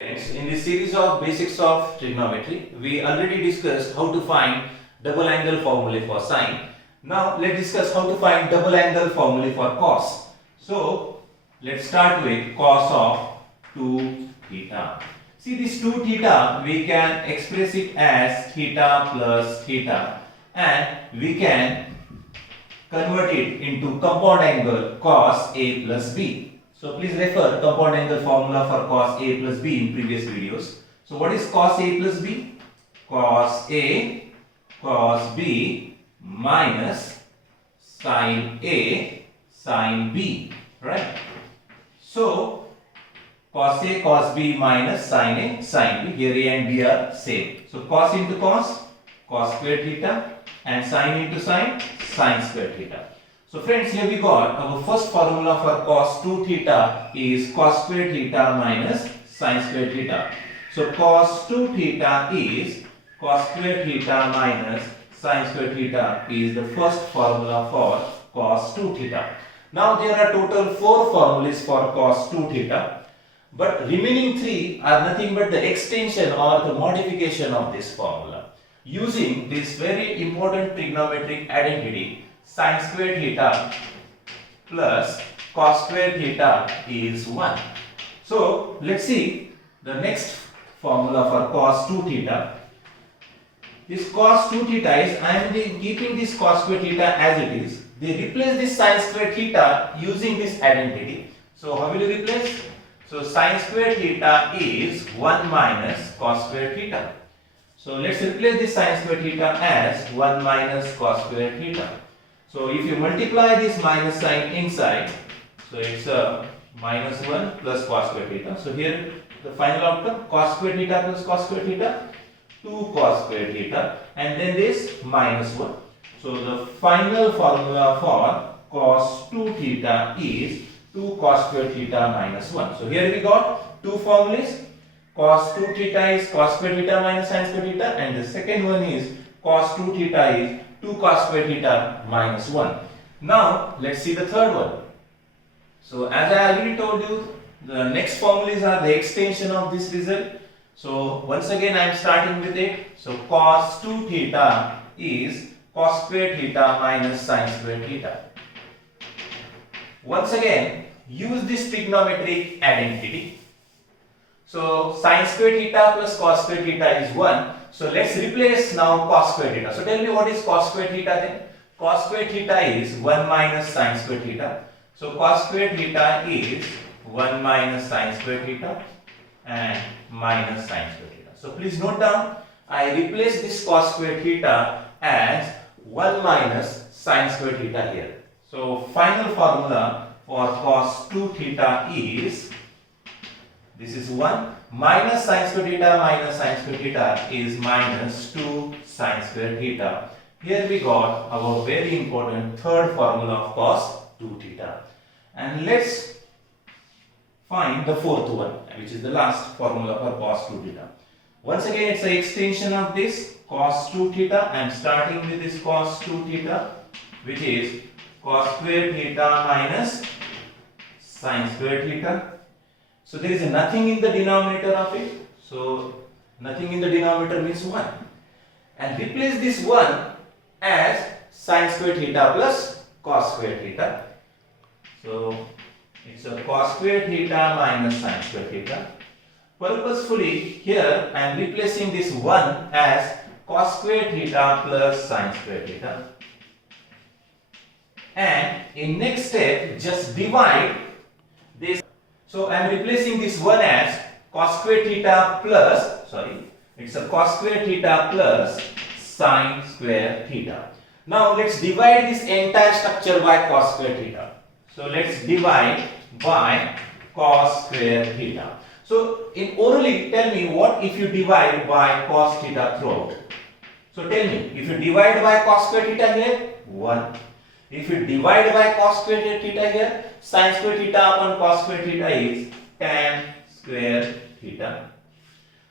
In this series of basics of trigonometry, we already discussed how to find double angle formulae for sine. Now let's discuss how to find double angle formulae for cos. So let's start with cos of 2 theta. See this 2 theta, we can express it as theta plus theta, and we can convert it into compound angle cos A plus B. So please refer compound angle formula for cos A plus B in previous videos. So what is cos A plus B? Cos A cos B minus sin A sin B, right? So cos A cos B minus sin A sin B. Here A and B are same. So cos into cos, cos square theta, and sin into sin, sin square theta. So friends, here we got our first formula for cos 2 theta is cos square theta minus sin square theta. So cos 2 theta is cos square theta minus sin square theta is the first formula for cos 2 theta. Now there are total 4 formulas for cos 2 theta, but remaining 3 are nothing but the extension or the modification of this formula. Using this very important trigonometric identity, sin square theta plus cos square theta is 1. So let's see the next formula for cos 2 theta. This cos 2 theta is, I am keeping this cos square theta as it is. They replace this sin square theta using this identity. So how will you replace? So sin square theta is 1 minus cos square theta. So let's replace this sin square theta as 1 minus cos square theta. So if you multiply this minus sign inside, so it's a minus 1 plus cos square theta. So here the final outcome cos square theta plus cos square theta, 2 cos square theta, and then this minus 1. So the final formula for cos 2 theta is 2 cos square theta minus 1. So here we got two formulas. Cos 2 theta is cos square theta minus sin square theta, and the second one is cos 2 theta is 2 cos square theta minus 1. Now let's see the third one. So as I already told you, the next formulas are the extension of this result. So once again I am starting with it. So cos 2 theta is cos square theta minus sin square theta. Once again use this trigonometric identity. So sin square theta plus cos square theta is 1. So let's replace now cos square theta. So tell me what is cos square theta then? Cos square theta is 1 minus sin square theta. So cos square theta is 1 minus sin square theta and minus sin square theta. So please note down, I replace this cos square theta as 1 minus sin square theta here. So final formula for cos 2 theta is, this is 1 minus sin square theta minus sin square theta is minus 2 sin square theta. Here we got our very important third formula of cos 2 theta. And let's find the fourth one, which is the last formula for cos 2 theta. Once again it's an extension of this cos 2 theta. I am starting with this cos 2 theta, which is cos square theta minus sin square theta. So there is nothing in the denominator of it. So nothing in the denominator means 1. And replace this 1 as sin square theta plus cos square theta. So it's a cos square theta minus sin square theta. Purposefully here I am replacing this 1 as cos square theta plus sin square theta. And in next step just divide this. So I am replacing this 1 as cos square theta plus, it's a cos square theta plus sin square theta. Now let's divide this entire structure by cos square theta. So let's divide by cos square theta. So in orally tell me what if you divide by cos theta throughout. So tell me, if you divide by cos square theta here, 1. If you divide by cos square theta here, sin square theta upon cos square theta is tan square theta.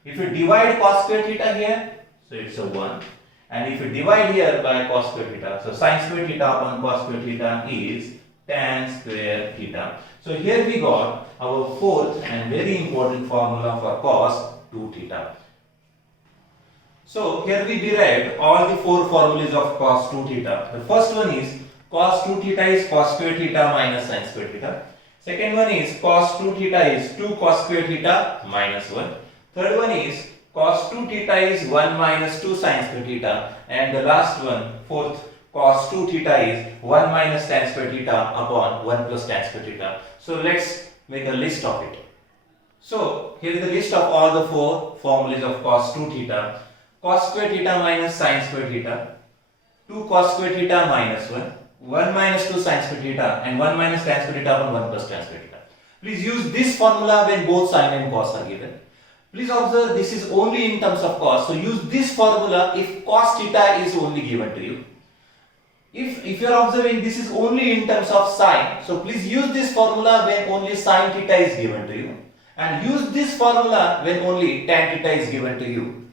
If you divide cos square theta here, so it's a 1. And if you divide here by cos square theta, so sin square theta upon cos square theta is tan square theta. So here we got our fourth and very important formula for cos 2 theta. So here we derived all the four formulas of cos 2 theta. The first one is cos 2 theta is cos square theta minus sin square theta. Second one is cos 2 theta is 2 cos square theta minus 1. Third one is cos 2 theta is 1 minus 2 sin square theta. And the last one, fourth, cos 2 theta is 1 minus tan square theta upon 1 plus tan square theta. So let's make a list of it. So here is the list of all the four formulas of cos 2 theta. Cos square theta minus sin square theta, 2 cos square theta minus 1, 1 minus 2 sin square theta, and 1 minus tan square theta upon 1 plus tan square theta. Please use this formula when both sin and cos are given. Please observe this is only in terms of cos. So use this formula if cos theta is only given to you. If you are observing this is only in terms of sin, so please use this formula when only sin theta is given to you. And use this formula when only tan theta is given to you.